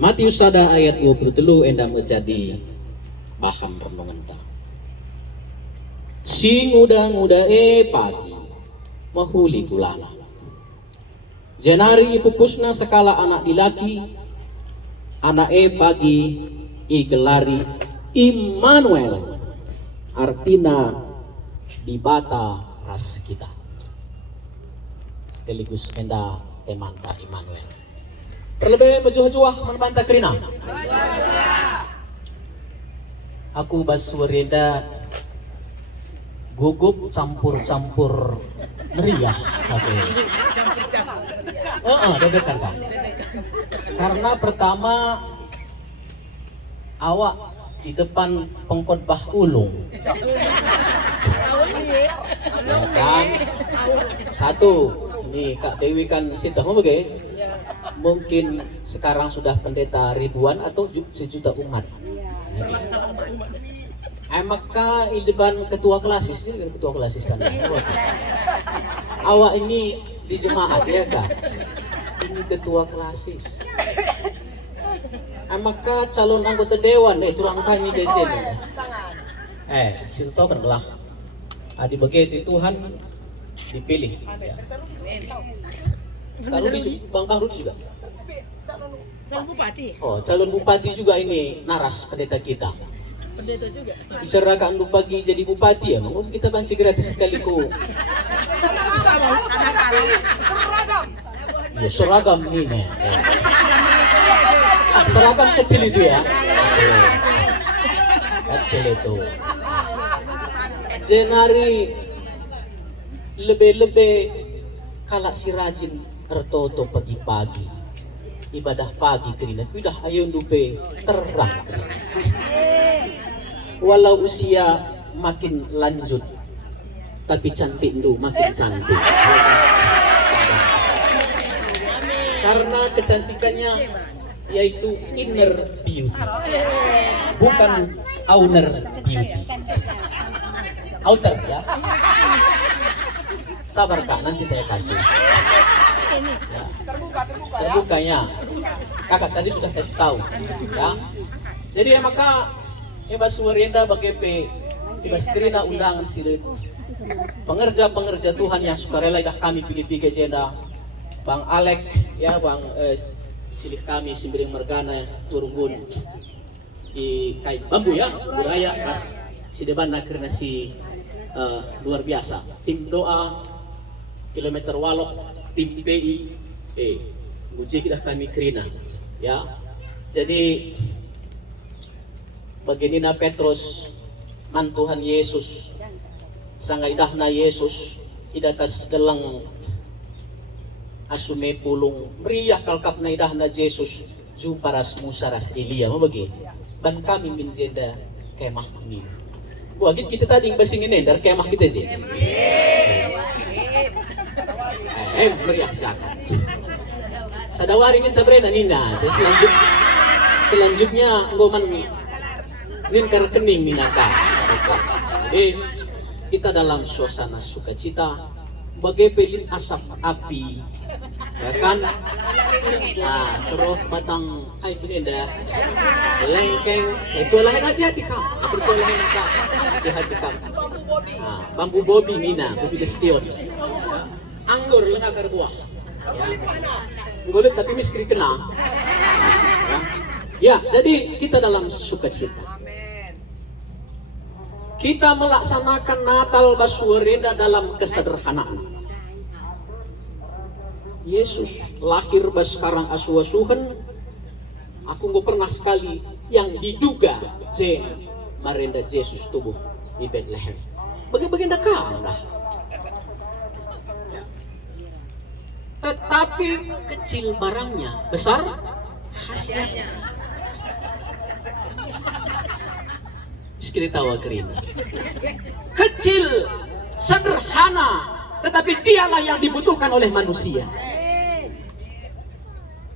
Matius sada ayat 23 enda menjadi bahan renungan ta. Si nguda-nguda pagi mahuli kulana. Jenari ipupusna sekala anak dilaki, anak pagi igelari Immanuel, artina dibata ras kita. Sekaligus enda temanta Immanuel. Terlebih bejuah-juah menbanta kerina. Aku baswereda gugup campur-campur meriah tapi dedekan kan. Karena pertama awak di depan pengkhotbah ulung. Ya kan? Satu, ini Kak Dewi kan sintah mau bagai? Mungkin sekarang sudah pendeta ribuan atau sejuta umat. Maka di depan ketua klasis, ini kan ketua klasis tanda. Awak ini di jemaat ya Kak? Ini ketua klasis. Maka calon anggota dewan turang kami dejen. Situ tahu kan lah. Adi begitu Tuhan dipilih. Ya. Kalau di Bang Rudi juga. Calon bupati. Oh, calon bupati juga ini naras pendeta kita. Pendeta juga. Bicarakan lu pagi jadi bupati ya, mau kita bansi gratis sekali ku. Ya seragam ini. Seragam kecil itu ya. Kecil itu. Jenari lebih-lebih kalak si rajin ertoto pagi-pagi. Ibadah pagi kerina kudah ayun dupe terang. Walau usia makin lanjut, tapi cantik lu makin cantik. Karena kecantikannya yaitu inner beauty, bukan outer beauty. Outer ya. Sabar Kak, nanti saya kasih. Ya. Terbukanya. Kakak tadi sudah kasih tahu. Ya. Jadi maka Ebas Warienda bagepe Ebas Krina undangan silit pengerja-pengerja Tuhan yang sukarela dah kami pilih-pilih jenda Bang Alek ya Bang silih kami Simbiring Mergana turungun di kait bambu ya budaya mas si deban karena si luar biasa tim doa kilometer waloh tim PI muji kita kami Krina ya jadi baginina Petrus man Tuhan Yesus sangai dahna Yesus idatas gelang asume pulung meriah kalkap na idahna Yesus jumparas musaras Elia mau bagi ban kami min jenda kemah ini wagit kita tadi yang basing ini dari kemah kita je meriah sangat sadawari min sabrena nina selanjutnya ngoman nin kerekening minaka kita dalam suasana sukacita bagai asap api ya kan terus batang pindah lengkeng itu lain hati-hati kamu itu lain hati-hati kamu bambu bobi mina bobi destion anggur lengah karbuah ngulit tapi miskri kena ya jadi kita dalam sukacita kita melaksanakan Natal Baswerenda dalam kesederhanaan. Yesus lahir sekarang asuh-asuhan. Aku nggak pernah sekali yang diduga Marenda Yesus tubuh di Bethlehem. Bagaimana kau dah? Tetapi kecil barangnya, besar hasilnya. Kita tahu kerina. Kecil, sederhana, tetapi dialah yang dibutuhkan oleh manusia.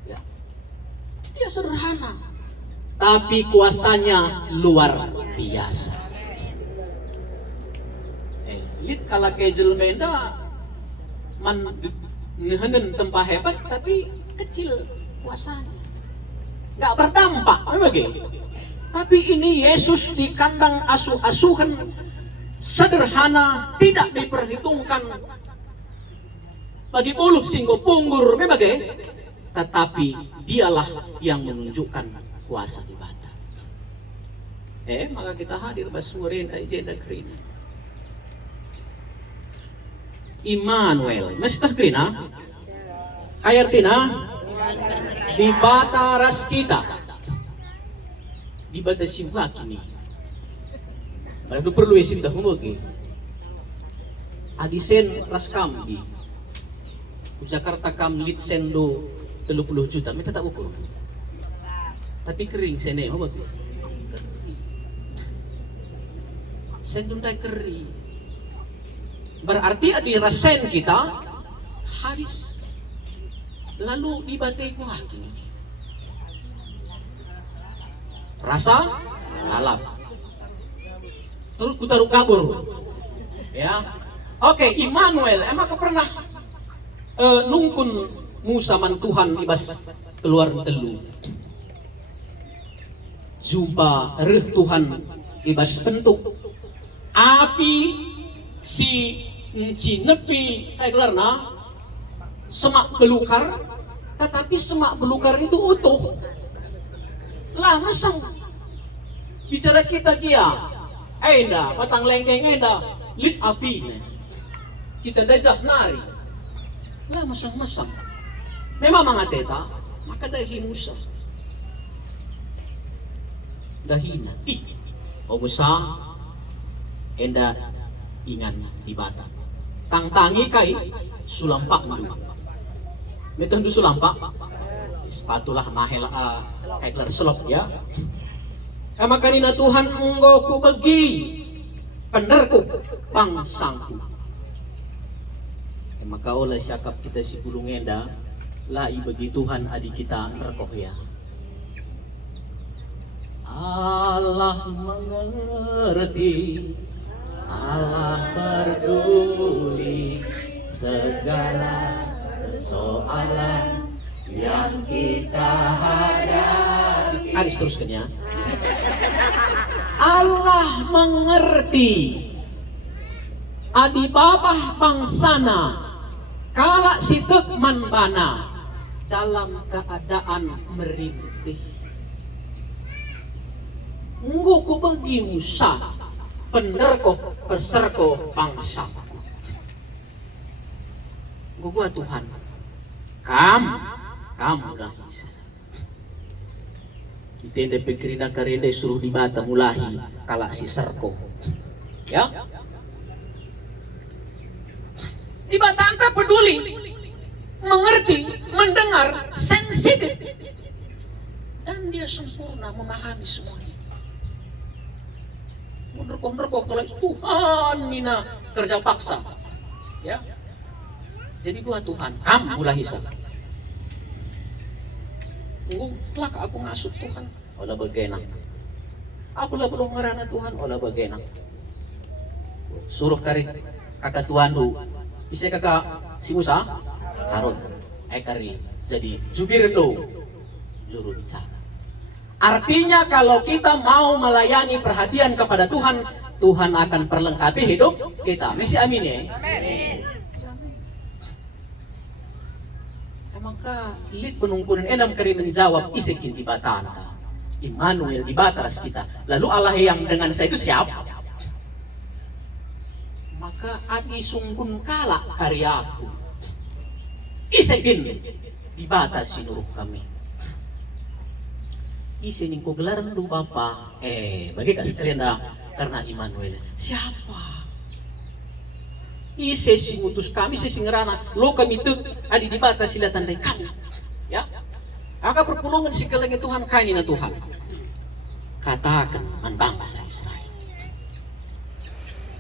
Ya. Dia sederhana, tapi kuasanya luar biasa. Lihat kalau kejel menda, man ngehenen tempat hebat, tapi kecil kuasanya. nggak berdampak, begitu. Tapi ini Yesus di kandang asuh-asuhan sederhana, tidak diperhitungkan bagi bulu singgo punggur, begitu. Tetapi dialah yang menunjukkan kuasa di bata. Maka kita hadir basurin agenda krina. Immanuel, mesti krina. Kayartina di bata ras kita. Di bata siwa kini. Ada perlu esim dah kumbuki. Adisen ras kambi. Jakarta kam lit sendo 30 juta, mereka tak ukur. Tapi kering sene, apa tu? Sendum dah kering. Berarti adi rasen kita habis. Lalu dibatai kuaki. Rasa lalap. Terus kutaruh kabur. Ya. Oke, Immanuel, emang kau pernah nungkun Musa man Tuhan ibas keluar telu. Jumpa reh Tuhan ibas bentuk api si nepi kelarna semak belukar, tetapi semak belukar itu utuh. Lah masang bicara kita kia, enda patang lengkeng enda lit api kita dajak nari. Lah masang-masang. Memang mangateta, maka dahi Musa. Dahina. O Musa, enda ingan di bata. Tangtangi kai sulampak dulu. Metah dulu sulampak. Sepatulah mahel kaitlar selop ya. Maka nina Tuhan enggoku bagi penerku bangsangku. Maka oleh syakap kita si bulung enda lai bagi Tuhan adik kita nerkoh ya. Allah mengerti, Allah peduli segala persoalan yang kita hadapi. Hadis teruskan ya. Allah mengerti adi babah bangsana kala sitek manbana dalam keadaan merintih. Enggo ku bagi Musa penerkoh peserko bangsa. Gua Tuhan, kamu dah bisa. Kita ende pikirina karende suruh di bata mulahi kala si serko. Ya. Di bata angka peduli, mengerti, mendengar, sensitif, dan dia sempurna memahami semuanya. Menderkoh-derkoh kalau Tuhan mina kerja paksa, ya. Jadi gua Tuhan, kamu mulai hisap. Kelak aku ngasuh Tuhan, olah bagaimana? Aku lah belum ngerana Tuhan, olah bagaimana? Suruh kari kakak Tuhan dulu. Bisa kakak si Musa Harun kari jadi jubir do juru bicara. Artinya kalau kita mau melayani perhatian kepada Tuhan, Tuhan akan perlengkapi hidup kita. Mesti amin ya. Amin. Maka lit penungkunan enam kali menjawab isekin di batanta. Immanuel di batas kita. Lalu Allah yang dengan saya itu siapa? Maka adi sunggun kala karyaku. Isekin di batas sinuruh kami. Isenin ko gelaran lu Bapa. Bagi sekalian dah karena Immanuel. Siapa? Ise sing utus kami, ise sing ngerana lo kami tuh adi di batas sila tandai kami, ya. Aga perpulungan si kelengit Tuhan kaini na Tuhan. Katakan man bangsa Israel.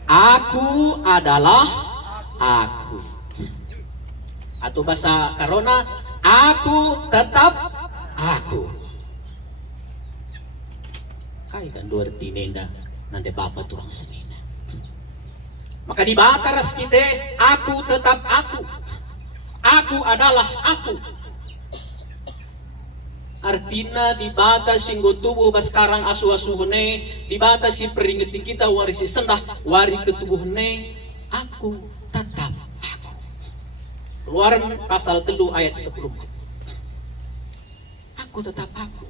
Aku adalah aku. Atau bahasa Karona, aku tetap aku. Kai kan dua tinenda nande Bapa turang senina. Maka di bataras kita, aku tetap aku. Aku adalah aku. Artina di bata singgo tubuh baskarang asu-asuhne, di bata si peringati kita warisi sendah wari ketubuhne, aku tetap aku. Keluaran pasal 3 ayat 10. Aku tetap aku.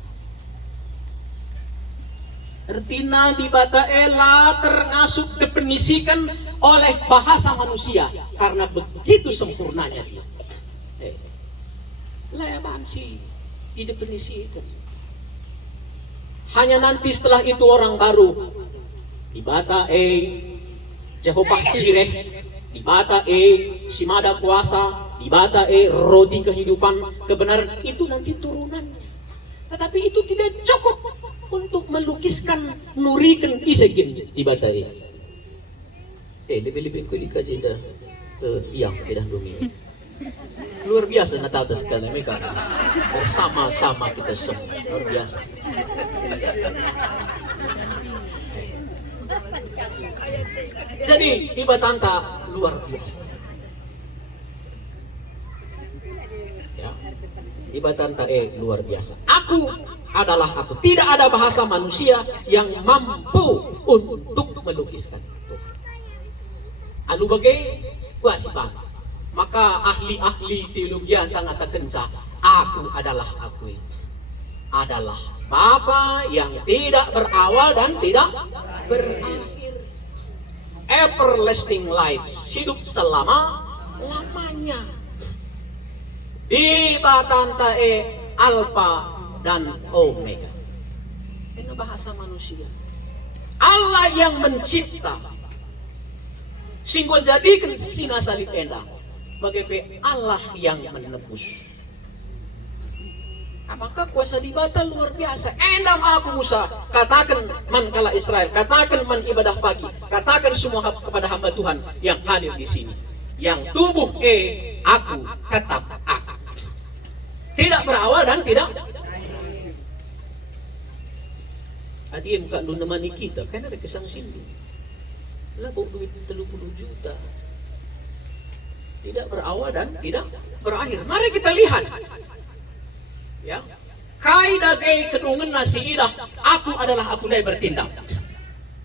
Artina di bata ela termasuk definisikan oleh bahasa manusia karena begitu sempurnanya dia. Leban sih didefinisikan. Hanya nanti setelah itu orang baru dibata Jehovah Jireh, dibata Simada kuasa, dibata roti kehidupan kebenaran, itu nanti turunannya. Tetapi itu tidak cukup untuk melukiskan nurikan isegin dibata lebih-lebih ko dikaji dah yang dah dumi. Luar biasa Natal sekali mereka bersama-sama kita semua, luar biasa. Jadi tiba tanta luar biasa. Ya, tiba tanta luar biasa. Aku adalah aku. Tidak ada bahasa manusia yang mampu untuk melukiskan itu. Anu bagai kewajiban. Maka ahli-ahli teologi antang kenca, aku adalah aku. Adalah Bapa yang tidak berawal dan tidak berakhir. Everlasting life, hidup selama-lamanya. Di batanta Alpha dan Omega. Ini bahasa manusia. Allah yang mencipta. Singgon jadikan sina salib endah. Bagaimana Allah yang menebus. Apakah kuasa dibata luar biasa? Endam aku Musa, katakan man kala Israel, katakan man ibadah pagi, katakan semua kepada hamba Tuhan yang hadir di sini. Yang tubuh aku tetap aku. Tidak berawal dan tidak adiem kak lu nemani kita, kan ada kesang sini. Lah bawa duit 30 juta. Tidak berawal dan tidak berakhir. Mari kita lihat. Ya. Kai dagai kedungan nasi idah, aku adalah aku dai bertindak.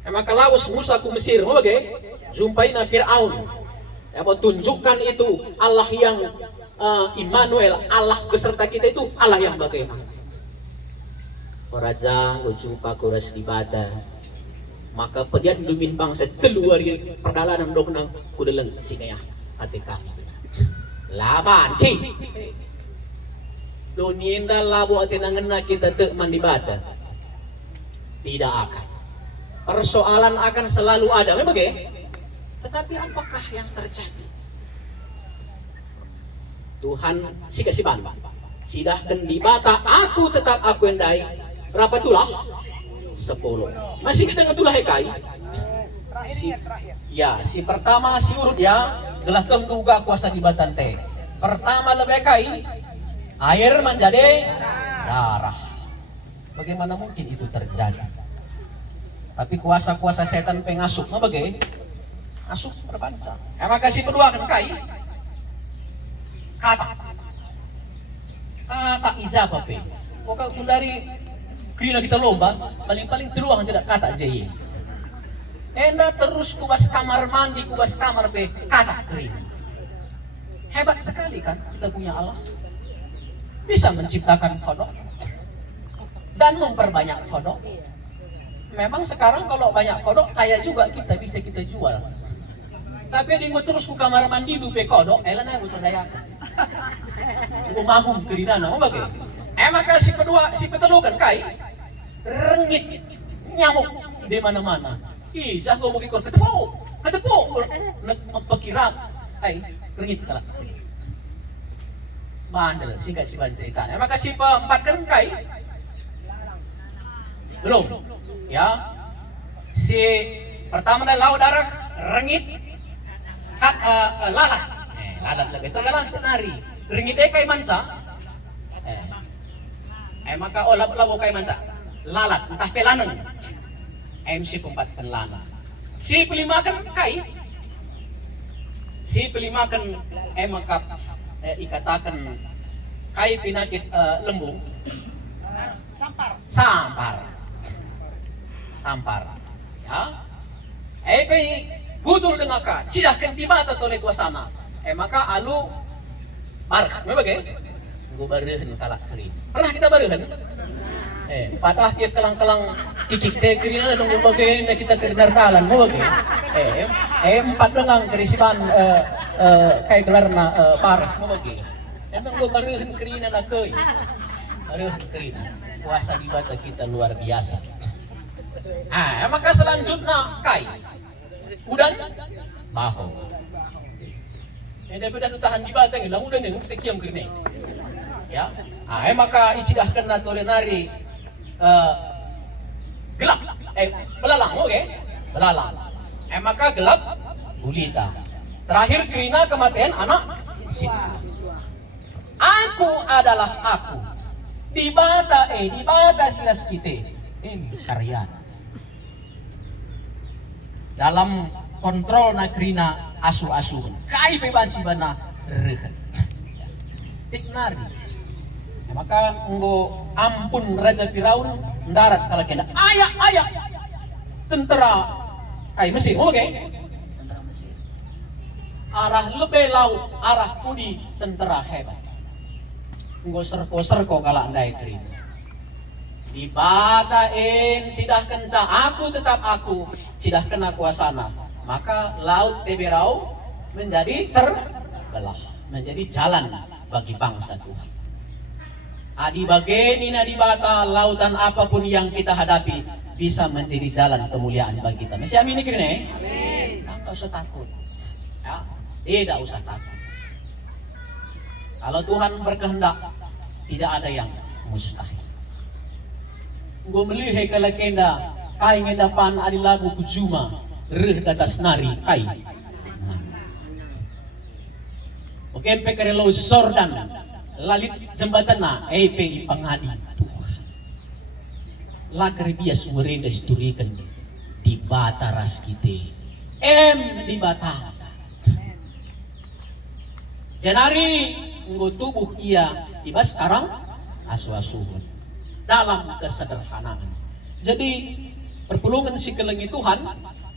Maka lawas Musa ku Mesir, mau bagai? Jumpai na Fir'aun. Ya, mau tunjukkan itu Allah yang Immanuel, Allah beserta kita itu Allah yang bagaimana. Raja jumpa kuras di bata. Maka pedian dumin bangsa keluar perjalanan doknang kudelang sinea atika. Laban cing. Donienda labo atinangena kita te mandi bata. Tidak akan. Persoalan akan selalu ada, memang tetapi apakah yang terjadi? Tuhan si kasih bantu. Sidahkan di bata, aku tetap aku endai. Berapa tulah? 10. Masih kita ngetulah hekai. Si pertama si urut ya, gelah tengduga kuasa di batan teh. Pertama lebih kai, air menjadi darah. Bagaimana mungkin itu terjadi? Tapi kuasa-kuasa setan pengasuk, bagai asuk berbanca. Emang kasih kedua kan kai? Kata ijabah pe. Pokok dari kira kita lomba, paling teruang tidak kata jai. Enda terus kubas kamar mandi, kubas kamar pe kata kering. Hebat sekali kan kita punya Allah. Bisa menciptakan kodok dan memperbanyak kodok. Memang sekarang kalau banyak kodok kaya juga kita bisa kita jual. Tapi dia terus ke kamar mandi dupe kodok, elana yang berdaya. Mahum keridana, mau bagai? Maka si kedua, si petelukan kai, rengit, nyamuk di mana-mana. Ih, jago mau ikut ketepuk, pakirap, kai, rengit kalah. Bandel, singkat si banjaikan. Maka si keempat kan kai, belum, ya. Si pertama adalah darah, rengit, lalat. Lalat lebih tergalang senari. Rengit kai manca. Maka labo kai manca. Lalat entah pelanang. MC pempat pelana. Si pelima kan kai. Si pelima kan maka ikatakan kai penyakit lembung. Sampar. Ya. Pe gutul dengan ka, cidahkan di mata toleh kuasana. Maka alu marah, memang gue barehan kalak kering. Pernah kita barehan? Patah kia kelang-kelang kikik teh kerina dong bagai kita kedengar talan, mau bagai. Empat dengang kerisipan kayak gelarna parah, mau bagai. Emang gue barehan kerina nak koi. Barehan kerina. Puasa di mata kita luar biasa. Maka selanjutnya kai. Udan baho. Daripada tahan di batang, lang udan yang kita kiam kene. Ya. Maka icidahkan natore nari gelap. Belalang, oke? Belalang. Maka gelap gulita. Terakhir kerina kematian anak situ. Aku adalah aku. Di bata silas kita. Karya. Dalam kontrol nagrina asu-asuhan. Kai bebansi bana rehan. Tiknari. Maka nggo ampun Raja Firaun darat kalau kena. Ayak. Tentara kai Mesir. Oke? Tentara Mesir. Arah lebih laut, arah pudi tentara hebat. Nggo serko kalau andai kerina. Dibatain cidah kenca aku tetap aku cidah kena kuasana maka laut teberau menjadi terbelah menjadi jalan bagi bangsa Tuhan. Adi bageni nadi bata lautan apapun yang kita hadapi bisa menjadi jalan kemuliaan bagi kita. Masih amin ini nih? Amin. Enggak usah takut. Ya, tidak usah takut. Kalau Tuhan berkehendak tidak ada yang mustahil. Gue melihat kalau kenda kai ngedapan adi lagu kujuma reh datas nari kai. Oke pekerelo Jordan lalit jembatan na pe pangadi Tuhan. Lakar bias merenda sturikan di bata ras kita. Di bata. Janari nggo tubuh ia ibas sekarang asu-asuhan. Dalam kesederhanaan. Jadi perpulungan si kelengi Tuhan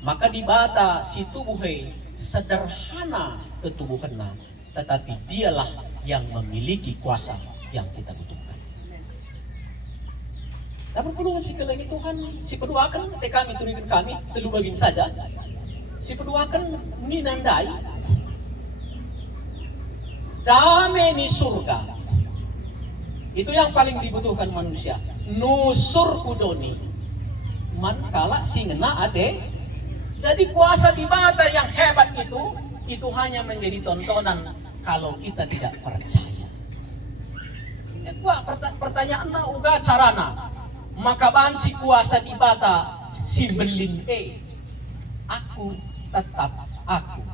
maka dibata si tubuhnya sederhana ketubuhannya tetapi dialah yang memiliki kuasa yang kita butuhkan. Dan perpulungan si kelengi Tuhan si peduakan kami turunkan kami telu bagin saja si peduakan ninandai damai ni surga. Itu yang paling dibutuhkan manusia. Nusur kudoni. Man kala singena ate. Jadi kuasa di mata yang hebat itu hanya menjadi tontonan kalau kita tidak percaya. Pertanyaan uga carana. Maka banci kuasa di mata simbelin aku tetap aku.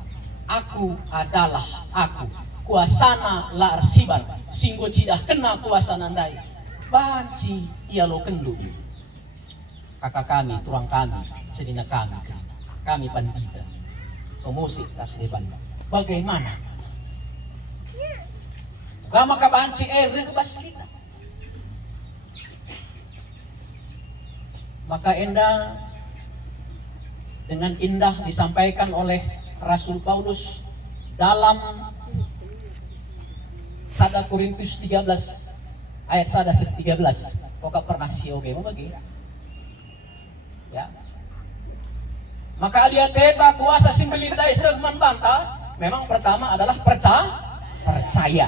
Aku adalah aku. Kuasana la arsiban singgo cidah kena kuasa nandai banci ia lo kendu kakak kami turang kami sedina kami pandita pemusik kasdeban bagaimana gama ka banci rebas kita maka dengan indah disampaikan oleh Rasul Paulus dalam 1 Korintus 13 ayat 13 pokok pernah sioge mau bagi ya maka dia teta kuasa simbelindai segman banta memang pertama adalah percaya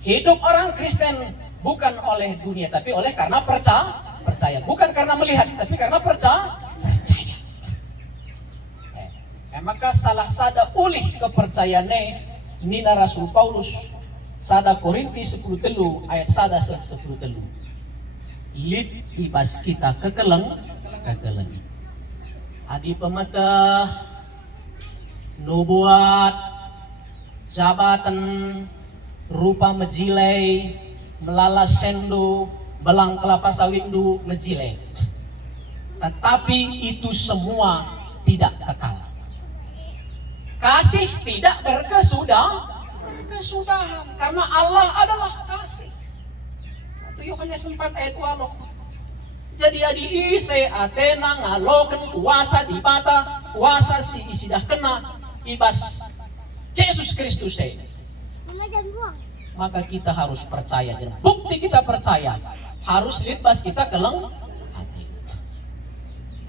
hidup orang Kristen bukan oleh dunia tapi oleh karena percaya bukan karena melihat tapi karena percaya maka salah sada ulih kepercayaannya Nina Rasul Paulus 1 Korintus 10 ayat 10 lid ibas kita kekeleng adi pemetah nubuat jabatan rupa mejilei melalas sendu belang kelapa sawit du mejilei tetapi itu semua tidak kekal. Kasih tidak berkesudahan karena Allah adalah kasih. Tu Yohanes 4 ayat 2 Jadi adi ise atena ngaloken kuasa di mata, kuasa si isidah kena ibas Yesus Kristus maka kita harus percaya. Dan bukti kita percaya harus litbas kita keleng hati.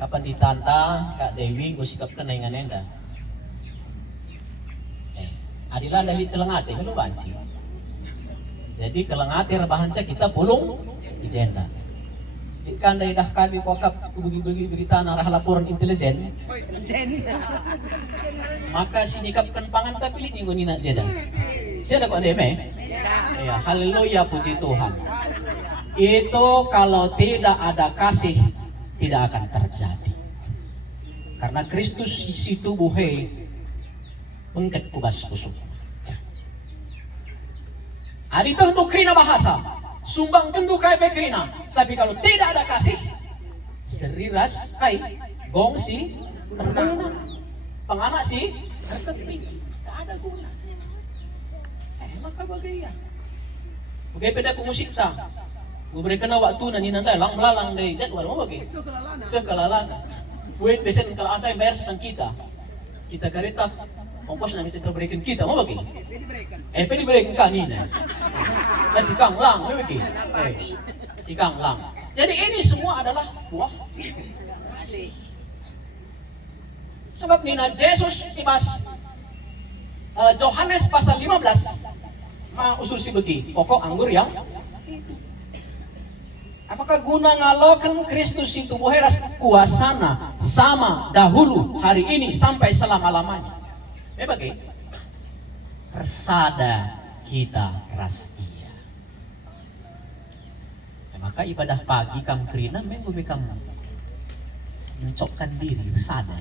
Kapan ditantang Kak Dewi gue sikap kenengan enda. Adilah dari keleng hati belum bansi. Jadi keleng hati rebahannya kita pulung di jenda. Ikan dari dah kami kokap bagi berita narah laporan intelijen. Maka sinikapkan pangan tapi ini gue nina jeda. Jeda kok deme? Ya, haleluya puji Tuhan. Itu kalau tidak ada kasih tidak akan terjadi. Karena Kristus isi tubuh mengket kubas kusuk. Adi tuh nukrina bahasa. Sumbang kendu kai pekrina, tapi kalau tidak ada kasih, seriras kai gongsi berguna, penganak si terkepi, tidak ada guna. Maka bagaimana? Bagaimana pada pemusik sah? Gue berikan waktu nanti lang melalang deh, jadwal mau bagaimana? Sekalala, gue besen kalau ada yang bayar sesan kita kereta ongkos nanti terberikan kita mau bagaimana? Pedi berikan kan ini. Dan cikang lang, cikang lang. Jadi ini semua adalah buah kasih. Sebab nina Yesus ibas Yohanes pasal 15 usul si begi pokok anggur yang hidup. Apakah guna ngalokan Kristus itu buheras kuasana sama dahulu hari ini sampai selama-lamanya. Bagi persada kita ras iya. Maka ibadah pagi kam kerina mengubah kamu mencokkan diri sadar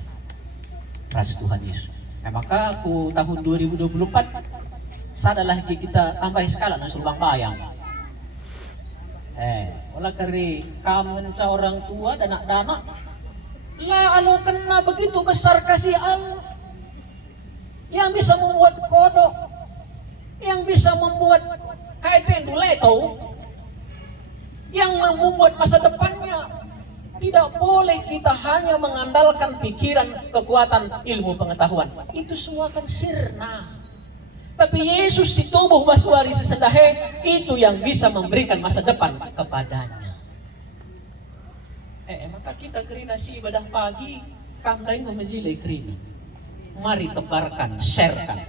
ras Tuhan Yesus. Maka aku tahun 2024 sadarlah kita tambah skala dan suruh bayang. Olah kari kamu orang tua dan anak-anak lah alo kena begitu besar kasih Allah yang bisa membuat kodok, yang bisa membuat kaitan duleto, yang membuat masa depannya. Tidak boleh kita hanya mengandalkan pikiran, kekuatan, ilmu pengetahuan. Itu semua akan sirna. Tapi Yesus si tubuh baswari sesendahe itu yang bisa memberikan masa depan kepadanya. Maka kita kerina si ibadah pagi kamdai ngomezile kerina. Mari tebarkan, sharekan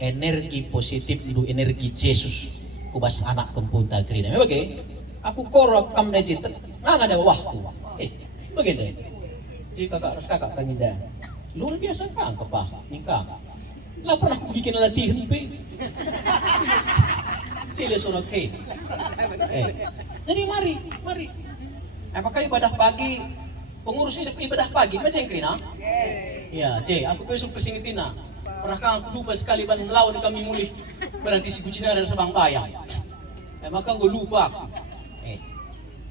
energi positif itu energi Yesus kubas anak kempunta kerina. Aku korok kamdai jitet. Nah ada wahku. Begini. Jadi kakak kanida. Luar biasa kan kepah nikah. Lah pernah aku bikin latihan pe. Sila sono ke. Jadi mari. Apakah ibadah pagi pengurus ibadah pagi macam yang krina? Ya, aku besok pesingitina. Pernahkah aku lupa sekali ban lawan kami mulih berarti si kucina dan sebang bayang. Maka gue lupa aku.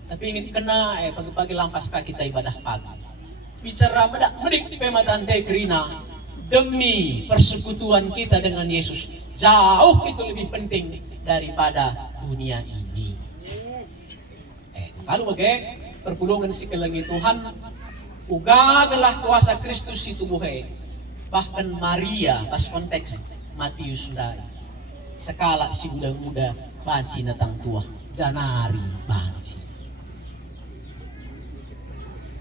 Tapi ingin kena pagi-pagi lampas kita ibadah pagi. Bicara medik pematan tegrina demi persekutuan kita dengan Yesus jauh itu lebih penting daripada dunia ini. Kalau bagai perpulungan si kelengi Tuhan ugagalah kuasa Kristus itu buhe. Bahkan Maria pas konteks Matius sudah sekala si muda-muda banci natang tua janari banci.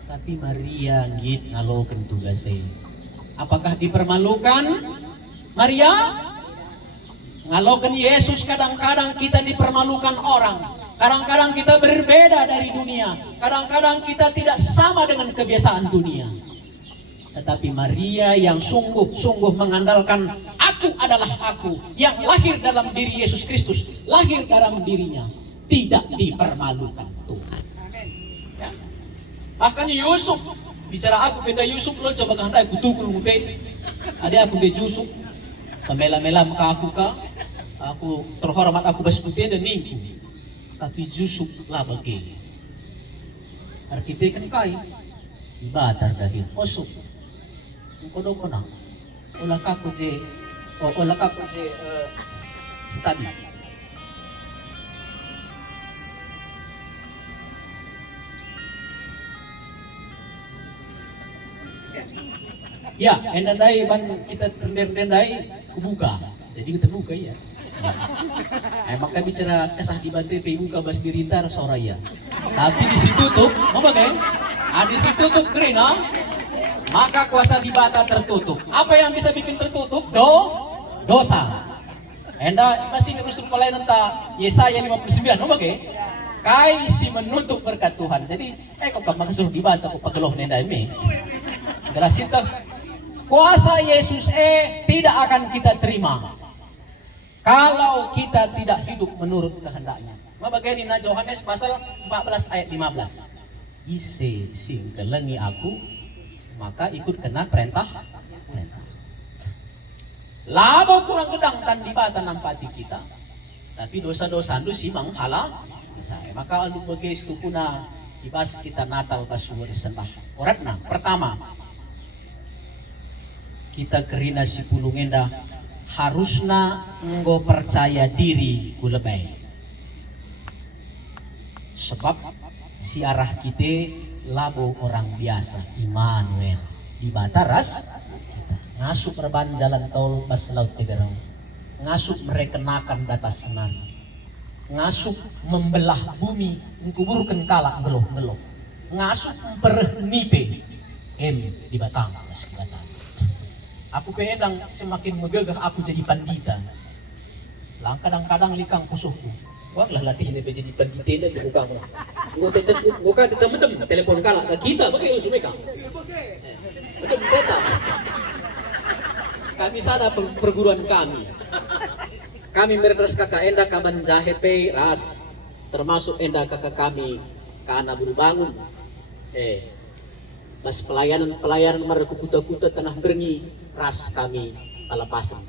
Tapi Maria ngit ngaloken tugasnya. Apakah dipermalukan Maria? Ngaloken Yesus kadang-kadang kita dipermalukan orang. Kadang-kadang kita berbeda dari dunia. Kadang-kadang kita tidak sama dengan kebiasaan dunia. Tetapi Maria yang sungguh-sungguh mengandalkan aku adalah aku yang lahir dalam diri Yesus Kristus, lahir dalam dirinya, tidak dipermalukan Tuhan. Ya. Bahkan Yusuf, bicara aku beda Yusuf lo coba kehendak aku tukul mube. Ada aku beda Yusuf, pemela-mela muka aku terhormat aku bersebutin dan ningku. Tapi Yusuf lah bagi. Arkitek kan kai, ibatar dari osuk. Kono kono, olah kaku je stabil. Ya, endandai ban kita tendendai kubuka. Jadi terbuka ya. Maka bicara kesah di bantai buka bas dirintar soraya. Tapi di situ tuh, mau bagai? Di situ tuh kering, maka kuasa di bata tertutup. Apa yang bisa bikin tertutup? Dosa. Enda masih ngerusuk pelayanan ta Yesaya 59, mau bagai? Kai si menutup berkat Tuhan. Jadi, kok maksud di bata kok pageloh nenda ini. Gerasita kuasa Yesus tidak akan kita terima kalau kita tidak hidup menurut kehendaknya. Mabagani na Yohanes pasal 14 ayat 15. Ise sing kelengi aku, maka ikut kena perintah. Labo kurang gedang tan di bata nampati kita, tapi dosa-dosa itu si menghala. Maka alu bagai itu puna ibas kita Natal pasumur sembah. Oratna pertama, kita kerina si pulungenda harusna enggo percaya diri ku lebay. Sebab si arah kita labo orang biasa Immanuel di bataras kita ngasup reban jalan tol pas laut Teberau, ngasup merekenakan data senari, ngasup membelah bumi mengkuburkan kalak beloh ngasup mempernipe di Batang meski Batang. Aku pedang semakin megagah aku jadi pandita. Lang kadang-kadang likang pusuhku. Wah lah latih ini jadi pandita dan buka mo. Buka kita mendem telepon kalak ke kita bagi usul mereka. Mendem teta. Kami sana perguruan kami. Kami meres kakak enda kaban jahe pe ras termasuk enda kakak kami karena baru bangun. Mas pelayanan mereka kuta-kuta tengah bernyi ras kami palepasan.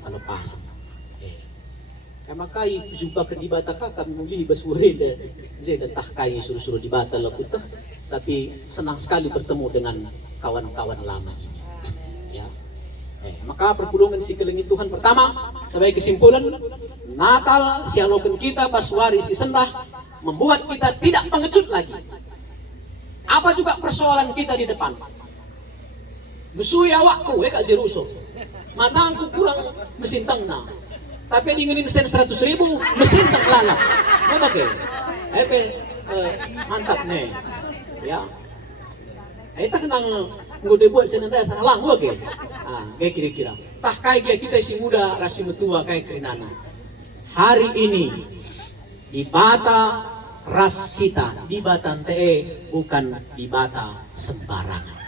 Maka jumpa ke di bata kami muli basure dan tahkai suruh di bata lakuta, tapi senang sekali bertemu dengan kawan-kawan lama ini. Ya. Maka perpulungan si kelengi Tuhan pertama sebagai kesimpulan Natal sialokan kita paswari si sendah membuat kita tidak pengecut lagi. Apa juga persoalan kita di depan? Musuh awakku, kak jeruso. Matangku kurang mesin tengna. Tapi ingin mesin 100.000 mesin terlalat. Oke, mantap nih, ya. Kita kenang ngode buat senanda salah oke. Kayak kira-kira. Tah kayak kita si muda rasi metua kayak kerinana. Hari ini di bata ras kita di batan TE bukan di bata sembarangan.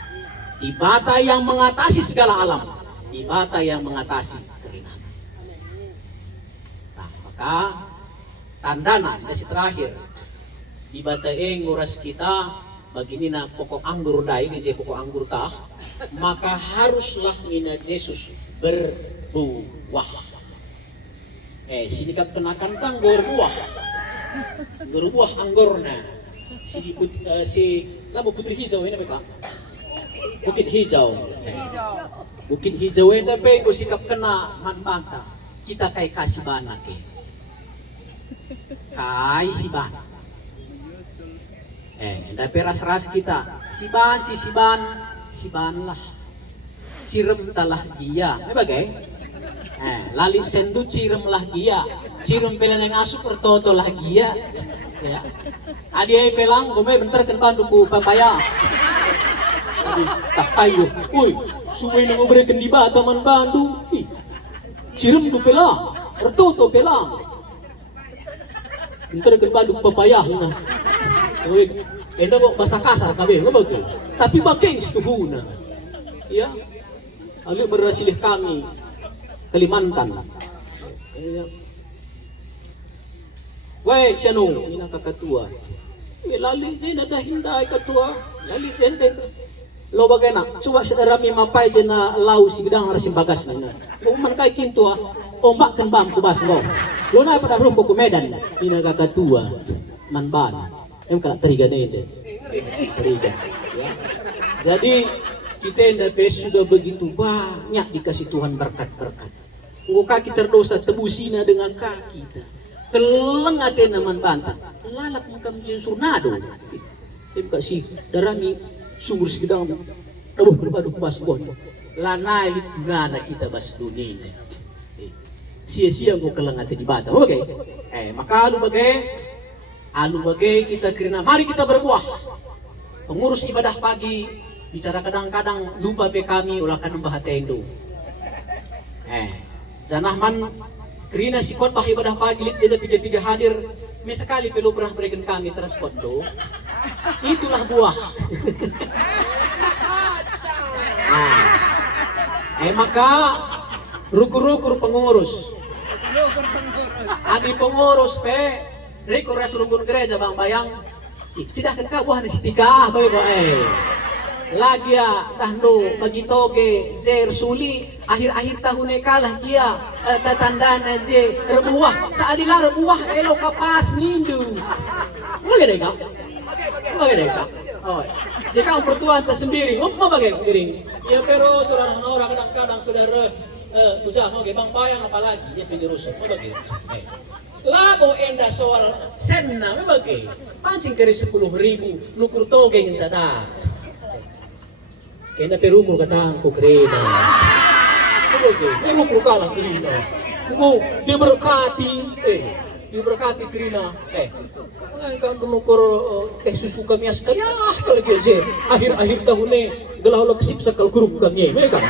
Di bata yang mengatasi segala alam, di bata yang mengatasi keringanan. Nah, maka tandana dasi terakhir di bata nguras kita begini na pokok anggur dai di pokok anggur tah, maka haruslah mina Yesus berbuah. Sini kap kenakan tang berbuah. Berbuah anggurna si labu putri hijau ini mereka bukit hijau bukit hijau ini pe go sikap kena manbanta kita kai kasih bana ke kai si bana tapi ras kita si ban lah cirem talah dia bagai lalit sendu cirem lah dia cirem pelan yang asup pertoto lah dia ya adia pelang gome bentar kan bandu ku papaya tak kayu woi suwe nang berikan di bata man bandu cirem du pelang pertoto pelang bentar kan bandu papaya na enda kok bahasa kasar kabe ngobago tapi bakeng setuhuna ya alu berasilih kami Kalimantan. Wei sianu ina kakatua. Lali jena dah hindai katua. Lali jende lo bagana. Suwa rami mapai jena lau sigdang rasim bagas na. Uman kai kintua ombak kan bam kubas lo. Lo na pada rumpo ku Medan ina kakatua man ban. Kala teriga nende. Teriga ya. Jadi kita sudah begitu banyak dikasih Tuhan berkat-berkat. Kaki terdosa tebusina dengan kaki kita. Keleng atena man bantah. Lalap makam jin surnado. Kasih darami sumur segedang Aduh, bas boy. Lanai lit guna kita bas dunia. Sia-sia go kelengat di bata. Oke. Maka alu bagai kita kirina mari kita berbuah. Pengurus ibadah pagi bicara kadang-kadang lupa be kami ulakan bahatendo. Janahman kirina si khotbah ibadah pagi lit jadi tiga hadir. Sekali perlu pernah berikan kami transport do. Itulah buah. Maka rukur pengurus. Adi pengurus pe rekores rukun gereja bang bayang. Sudah kan buah di sitika bae. Lagi ya tahnu bagi toge jer suli akhir tahun kalah dia tandaan aja rebuah saadilah rebuah elo kapas nindu. Bagaimana kak? Oh, jika pertuan tersendiri, ngomong bagaimana piring? Ya pero saudara orang kadang-kadang kedara ujah mau bang bayang apalagi dia penjurusan, mau bagaimana? Labo enda soal senna, mau bagaimana? Pancing keri 10.000, nukur toge yang sadar. Kena perukur kata angko kereta. Perukur kalah kerina. Diberkati kerina. Kan nukur susu kami askaya kalau dia akhir tahun ni gelah lo kesip sekal kurung kami. Mereka.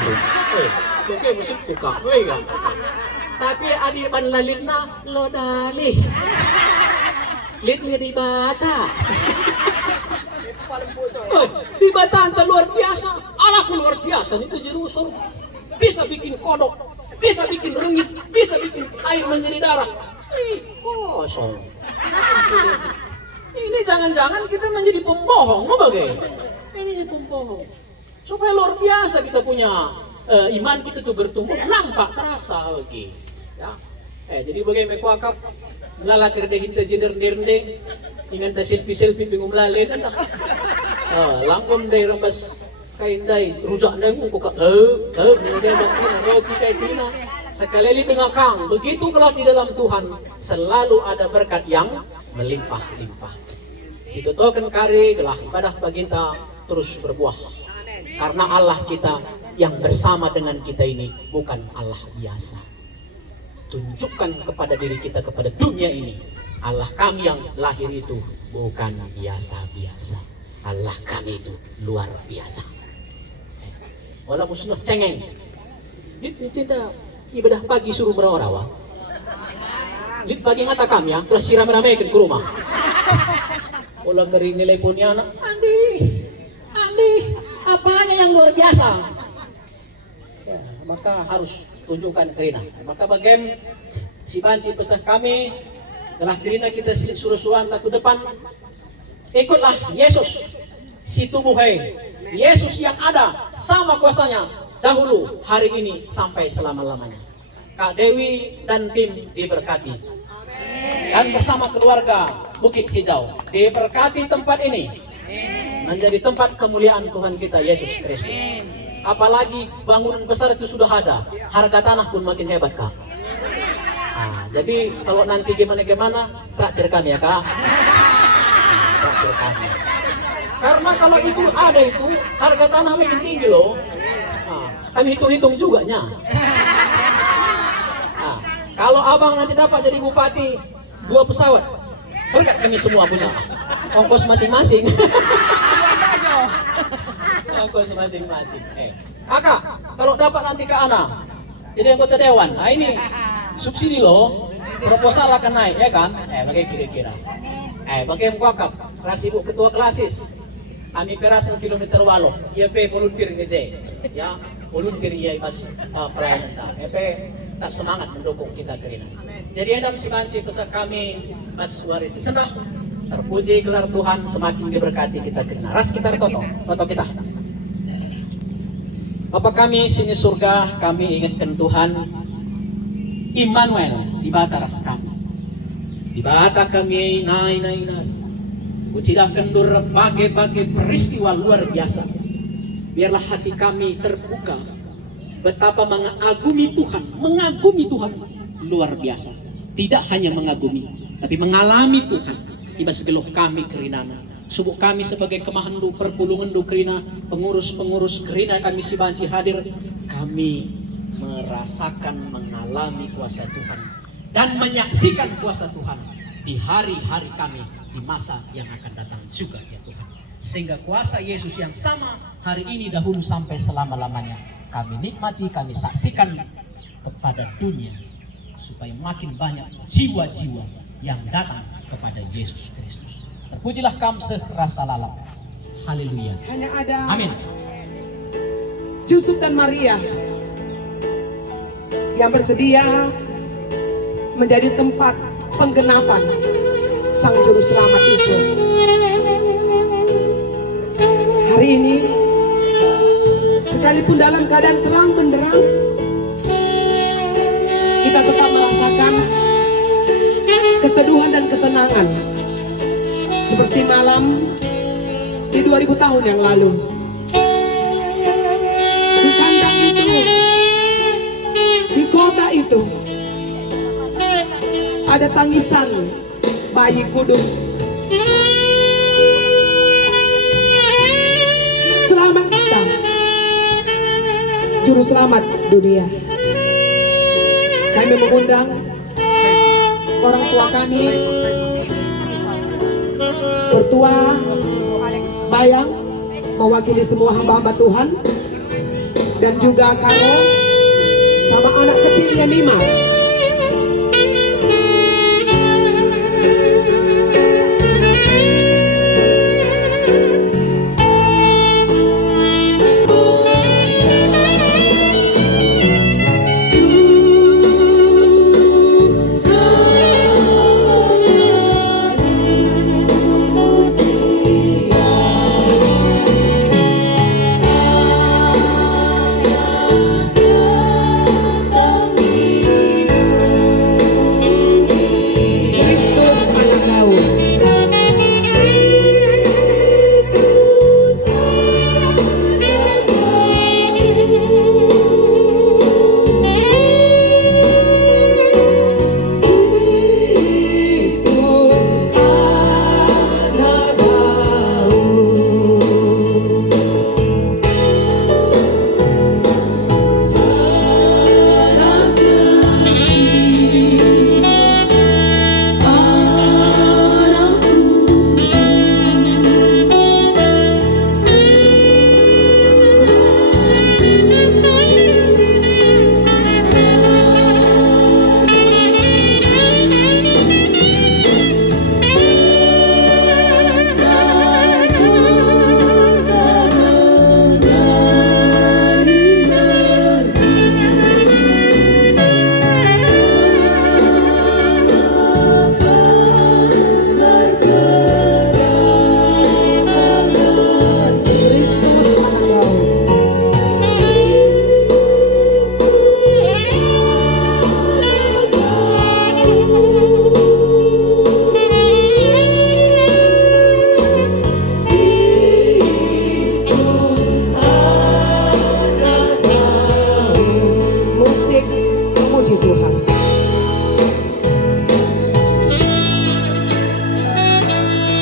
Oke masuk suka. Mereka. Tapi adi panlalirna lo dalih. Lit ngedi bata. Di Bataan luar biasa, alaku luar biasa itu Jerusalem. Bisa bikin kodok, bisa bikin rengit, bisa bikin air menjadi darah. Kosong. Ini jangan-jangan kita menjadi pembohong, mau bagaimana? Ini pembohong. Supaya luar biasa kita punya iman kita tuh bertumbuh, nampak terasa lagi. Ya. Jadi bagaimana kuakap lala kerde kita jeder-derde ingin ta selfie bingung lalin anda. Langkom dai rembas kain dai rujak dai ko ka dia bakina roti kai tina sekali dengan kang begitu kelak di dalam Tuhan selalu ada berkat yang melimpah-limpah. Situ token kari gelah ibadah baginta terus berbuah. Karena Allah kita yang bersama dengan kita ini bukan Allah biasa. Tunjukkan kepada diri kita, kepada dunia ini, Allah kami yang lahir itu bukan biasa-biasa. Allah kami itu luar biasa. Walaupun sudah cengeng, cinta ibadah pagi suruh berawarawa. Lid pagi ngata kami ya, terus siram-rame ke rumah. Olah keri nilai punya anak, Andi, apanya yang luar biasa? Ya, maka harus tunjukkan kerina. Maka bagian si banci pesan kami telah kerina kita suruh-suruhan ke depan. Ikutlah Yesus si tubuh Yesus yang ada sama kuasanya dahulu, hari ini sampai selama-lamanya. Kak Dewi dan tim diberkati. Dan bersama keluarga Bukit Hijau diberkati tempat ini menjadi tempat kemuliaan Tuhan kita Yesus Kristus. Apalagi bangunan besar itu sudah ada, harga tanah pun makin hebat kak. Jadi kalau nanti gimana traktir kami ya kak. Traktir kami. Karena kalau itu ada itu harga tanah makin tinggi loh. Kami hitung-hitung juga nya. Kalau abang nanti dapat jadi bupati 2 pesawat, berkat kami semua pusat. Ongkos masing-masing. Ongkos masing-masing. Kakak, kalau dapat nanti ke Ana jadi anggota dewan, ini subsidi loh, proposal akan naik ya kan? Bagaimana kira-kira? Bagaimana kuakap? Rasibu ketua klasis, kami perasan kilometer walo, ia pe volunteer ngeje, ya volunteer ia pas pelayanan ta, tetap semangat mendukung kita kerina. Jadi endam si bansi pesan kami mas waris sendah, terpuji gelar Tuhan semakin diberkati kita kerina. Ras kita toto kita. Bapa kami sini surga, kami ingatkan Tuhan Immanuel di bata ras kami. Di bata kami nai. Ucidah kendur pakai peristiwa luar biasa. Biarlah hati kami terbuka betapa mengagumi Tuhan luar biasa. Tidak hanya mengagumi, tapi mengalami Tuhan. Iba segeluh kami kerinana. Subuh kami sebagai kemahandu perpulungandu kerina pengurus-pengurus kerina kami si banci hadir, kami merasakan mengalami kuasa Tuhan dan menyaksikan kuasa Tuhan di hari-hari kami di masa yang akan datang juga ya Tuhan. Sehingga kuasa Yesus yang sama hari ini dahulu sampai selama-lamanya kami nikmati, kami saksikan kepada dunia supaya makin banyak jiwa-jiwa yang datang kepada Yesus Kristus. Terpujilah Kam serasa lalam. Haleluya. Hanya ada Amin. Yusuf dan Maria yang bersedia menjadi tempat penggenapan Sang Juru Selamat itu. Hari ini sekalipun dalam keadaan terang benderang, kita tetap merasakan keteduhan dan ketenangan seperti malam di 2000 tahun yang lalu. Di kandang itu, di kota itu, ada tangisan bayi kudus. Selamat kita, Juru Selamat dunia. Kami mengundang orang tua kami, Bertua Bayang, mewakili semua hamba-hamba Tuhan, dan juga Karo sama anak kecilnya Mima.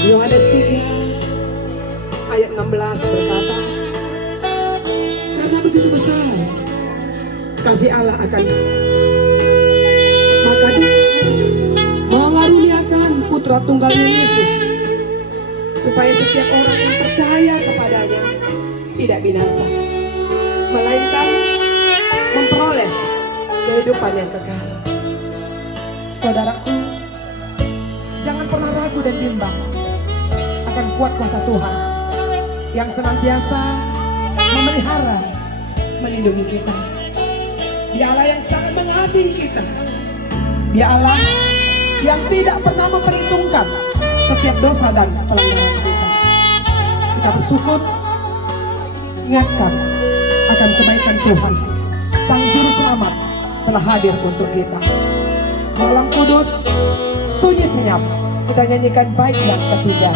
Yohanes 3 ayat 16 berkata, karena begitu besar kasih Allah akan maka Dia mengaruniakan Putra Tunggalnya Yesus supaya setiap orang yang percaya kepadanya tidak binasa, melainkan memperoleh kehidupan yang kekal. Saudaraku, jangan pernah ragu dan bimbang akan kuat kuasa Tuhan yang senantiasa memelihara, melindungi kita. Dia Allah yang sangat mengasihi kita. Dia Allah yang tidak pernah memperhitungkan setiap dosa dan pelanggaran kita. Kita bersyukur, ingatkan akan kebaikan Tuhan. Sang Juru Selamat telah hadir untuk kita. Malam kudus, sunyi senyap, kita nyanyikan bait yang ketiga.